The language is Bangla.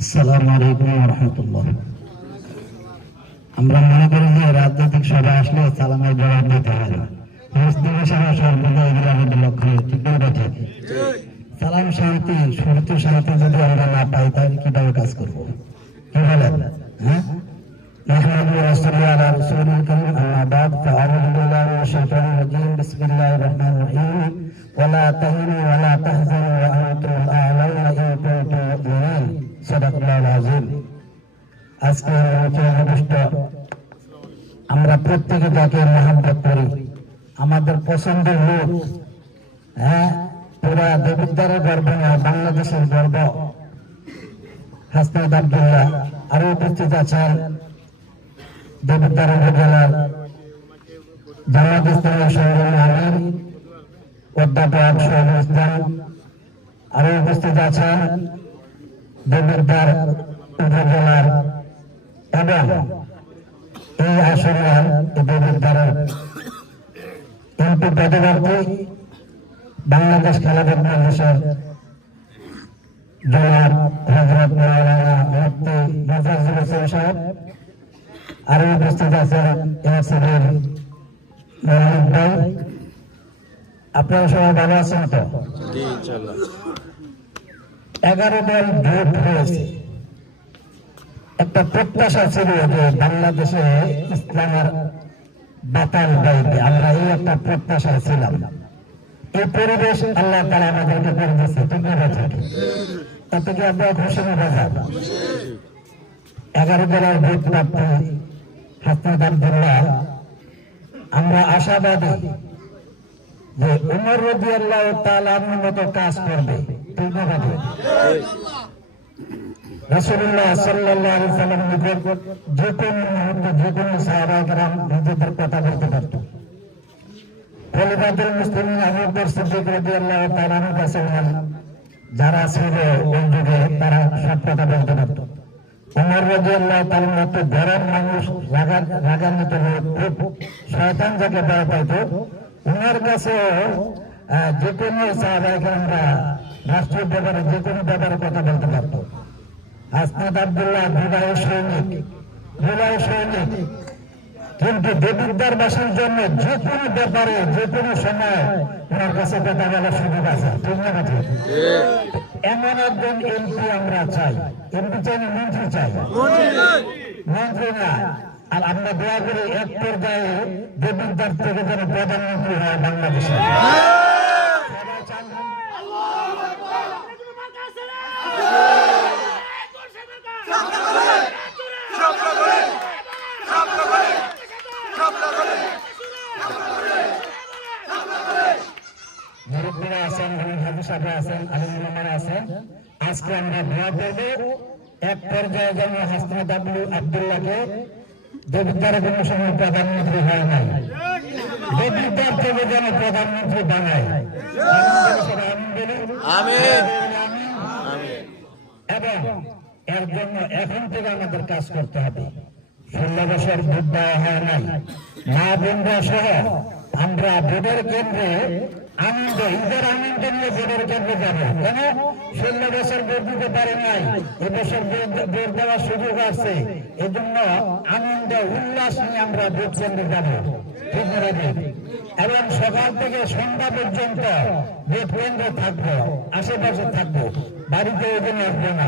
আসসালামু আলাইকুম রহমতুল্লাহ আমরা মনে করি যে রাজনৈতিক সভা আসলে সালামের জবাব দিতে হয় না মুসলিমের সভা সর্বদা এগুলো আমাদের লক্ষ্য ঠিক না ঠিক সালাম শান্তি সুরত শান্তি যদি আমরা না পাই তাহলে কিভাবে কাজ করব কি বলেন হ্যাঁ نحمد ونصلي على رسول الكريم أما بعد فأعوذ بالله من الشيطان الرجيم بسم الله الرحمن الرحيم ولا تهنوا আজকে অনুষ্ঠা আমরা প্রত্যেকে তাকে মহাব্বত করি, আমাদের পছন্দের লোক হ্যাঁ পুরা দেবিদ্বারের গর্ব বাংলাদেশের গর্ব। হাসনাদ আবদুল্লাহ আরও উপস্থিত আছেন। দেবিদ্বার উপজেলার জামাত ইসলামের সংগ্রামী আমির, অধ্যাপক শহীদ ইসলাম আরও উপস্থিত আছেন। দেবিদ্বার উপজেলার এবং এই আসনের দেবিদ্বারের এমপি পদপ্রার্থী বাংলাদেশ খেলাধুলা বাংলাদেশের জনাব হজরত মৌলানা মুফতি হোসেন সাহেব আরও উপস্থিত আছেন এনসিবির মোহাম্মদ ভাই। আপনারা সবাই ভালো আছেন তো? এগারো দল ভোট হয়েছে। একটা প্রত্যাশা ছিল যে বাংলাদেশে ইসলামের বাতাল বাইবে আমরা এই একটা প্রত্যাশা ছিলাম। এই পরিবেশ আল্লাহ তারা আমাদেরকে করে দিচ্ছে ঠিক না কথা এতে কি আমরা না বাজার এগারো জেলার ভোট প্রাপ্তি হাসনাদ আবদুল্লাহ। আমরা আশাবাদী যে উমর রবি আল্লাহ তালার মতো কাজ করবে। ঠিক না কথা রাসূলুল্লাহ সাল্লাল্লাহু আলাইহি সাল্লাম নিকট যে কোন মুহূর্তে যে কোন সাহাবায়ে কেরাম নিজেদের কথা বলতে পারত। খলিফাতুল মুসলিমিন আবু বকর সিদ্দিক রাদিয়াল্লাহু শয়তান যাকে ভয় পাইতো ওনার কাছে যে কোনো সাহাবায়ে কেরামরা রাষ্ট্রীয় ব্যাপারে, যে কোনো ব্যাপারে কথা বলতে পারতো। হাসনাদ আবদুল্লাহ বিবাহ সৈনিক বিবাহ সৈনিক। কিন্তু দেবিদ্দার বাসীর জন্য যে কোনো ব্যাপারে, যে কোনো সময় ওনার কাছে কথা বলার সুযোগ আছে। ঠিক না কথা? এমন একজন এমপি আমরা চাই। এমপি চাই মন্ত্রী চাই? মন্ত্রী না। আর আমরা দোয়া করি এক পর্যায়ে দেবিদ্দার থেকে যেন প্রধানমন্ত্রী হয় বাংলাদেশে সবাই চান মুরব্বীরা আছেন হাজি সাহেব আছেন আলিমারা আছেন। আজকে আমরা দোয়া করব এক পর্যায়ে যেন হাসনাত আব্দুল আবদুল্লাহকে দেবিদ্বার কোন সময় প্রধানমন্ত্রী হয় নাই। দেবিদ্বার থেকে যেন প্রধানমন্ত্রী বানায়। এবং এর জন্য এখন থেকে আমাদের কাজ করতে হবে। ষোলো বছর ভোট দেওয়া হয় নাই। মা বন্ধু সহ আমরা ভোটের কেন্দ্রে আনন্দ, ঈদের আনন্দ নিয়ে ভোটের কেন্দ্রে যাব। কেন? ষোলো বছর ভোট দিতে পারে নাই। এবছর ভোট দেওয়ার সুযোগ আছে। এজন্য আনন্দ, উল্লাস নিয়ে আমরা ভোট কেন্দ্রে যাব। ঠিক? এবং সকাল থেকে সন্ধ্যা পর্যন্ত ভোট কেন্দ্রে থাকব, আশেপাশে থাকব। বাড়িতে ওখানে আসব না।